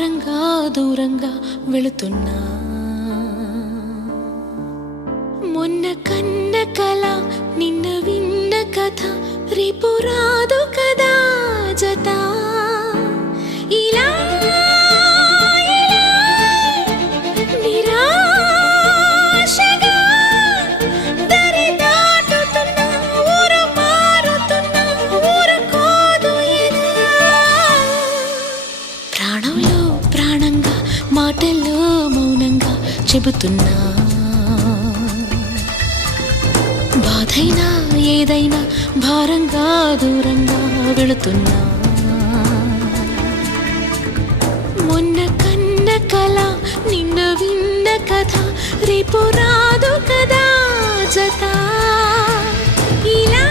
భారంగా దూరంగా వెళుతున్నా. మొన్న కన్న కల నిన్న విన్న కథ రేపు రాదు కదా జత. ఇలా నిరాశగా దరి దాటుతున్నా, ఊరు మారుతున్నా, ఊరుకోదు ఎదా. ప్రాణంలో ప్రాణంగా మాటల్లో మౌనంగా చెబుతున్నా. బాధైనా ఏదైనా భారంగా దూరంగా వెళుతున్నా. మొన్న కన్న కల నిన్న విన్న కథ రేపు రాదు కదా జత. ఇలా